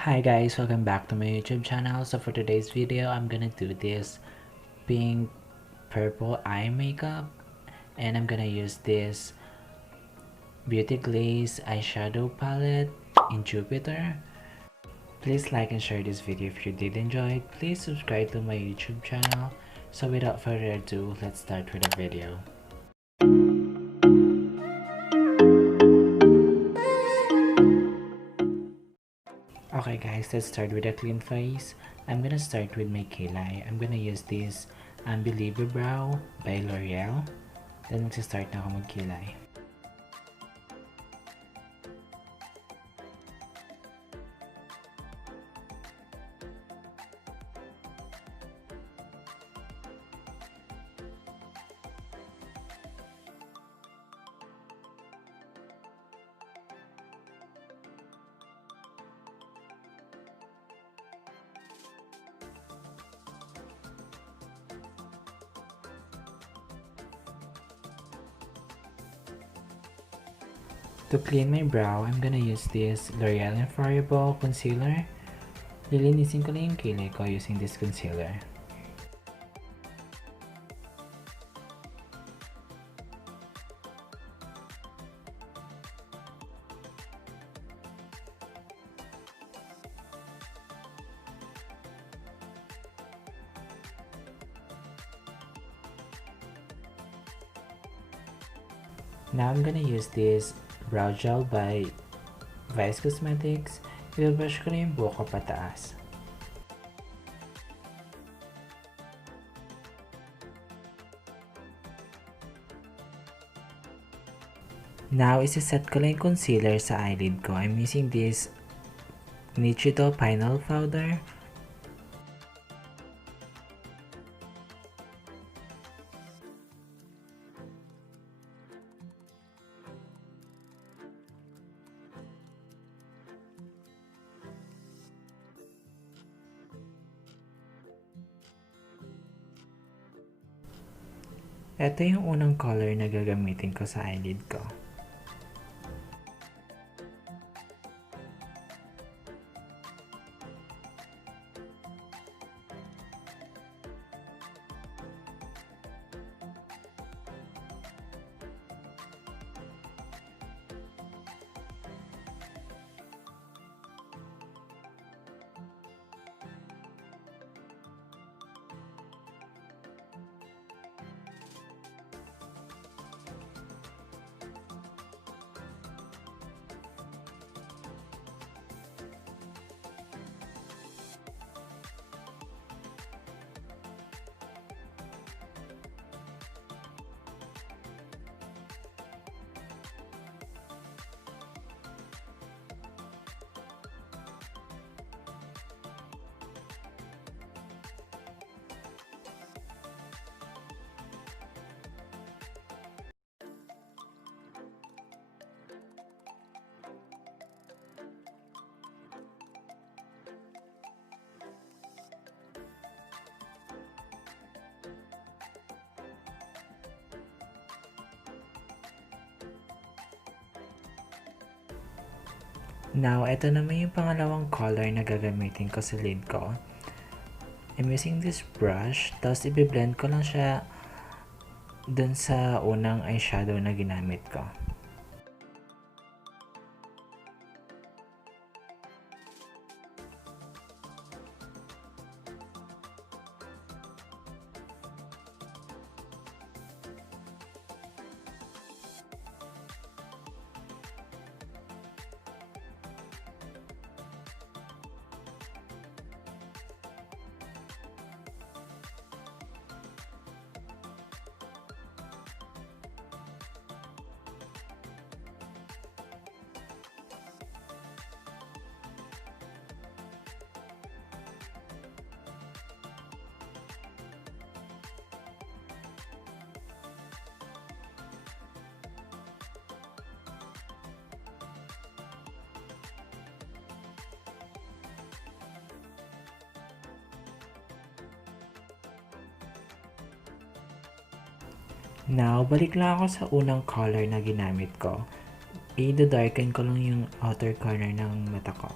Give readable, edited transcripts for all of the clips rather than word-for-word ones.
Hi guys, welcome back to my YouTube channel. So for today's video, I'm gonna do this pink purple eye makeup, and I'm gonna use this Beauty Glaze eyeshadow palette in Jupiter. Please like and share this video if you did enjoy it. Please subscribe to my YouTube channel. So without further ado, let's start with the video. Okay guys, let's start with a clean face. I'm gonna start with my kilay. I'm gonna use this Unbeliever Brow by L'Oreal. Then magsistart na ako magkilay. To clean my brow, I'm gonna use this L'Oreal Infallible Concealer. Lilinisin ko lang yung kilay ko using this concealer. Now I'm gonna use this brow gel by Vice Cosmetics. I-brush ko na yung buhok ko pataas. Now, isa-set ko lang yung concealer sa eyelid ko. I'm using this Nichido Final Powder. Ito yung unang color na gagamitin ko sa eyelid ko. Now, ito naman yung pangalawang color na gagamitin ko sa lid ko. I'm using this brush, tapos i-blend ko lang siya dun sa unang eyeshadow na ginamit ko. Now, balik lang ako sa unang color na ginamit ko. I-darken ko lang yung outer corner ng mata ko.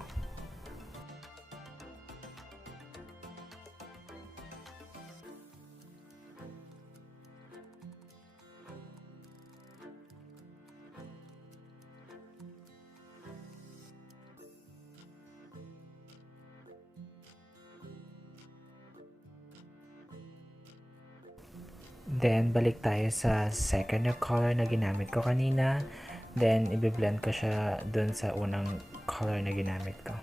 Then, balik tayo sa second na color na ginamit ko kanina. Then, i-blend ko siya dun sa unang color na ginamit ko.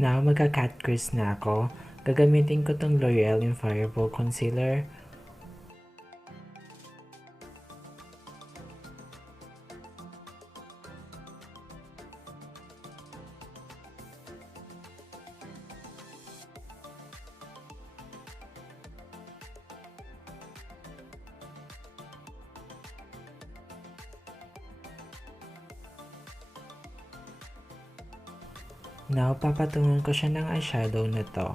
Now, magka-cut crease na ako. Gagamitin ko tong L'Oreal Infallible Concealer. Now, papatungan ko siya ng eyeshadow na to.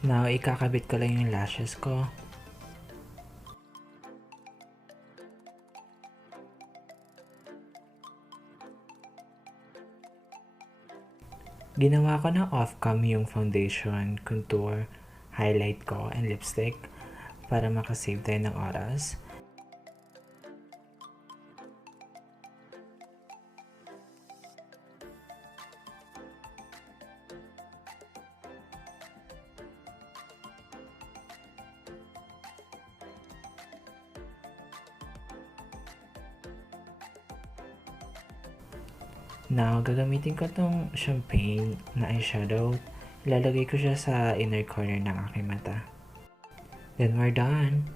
Now, ikakabit ko lang yung lashes ko. Ginawa ko ng off-cam yung foundation, contour, highlight ko, and lipstick para makasave tayo ng oras. Now, gagamitin ko tong champagne na eyeshadow. Ilalagay ko siya sa inner corner ng aking mata. Then we're done!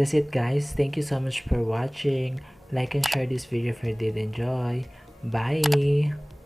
That's it guys. Thank you so much for watching. Like and share this video if you did enjoy. Bye!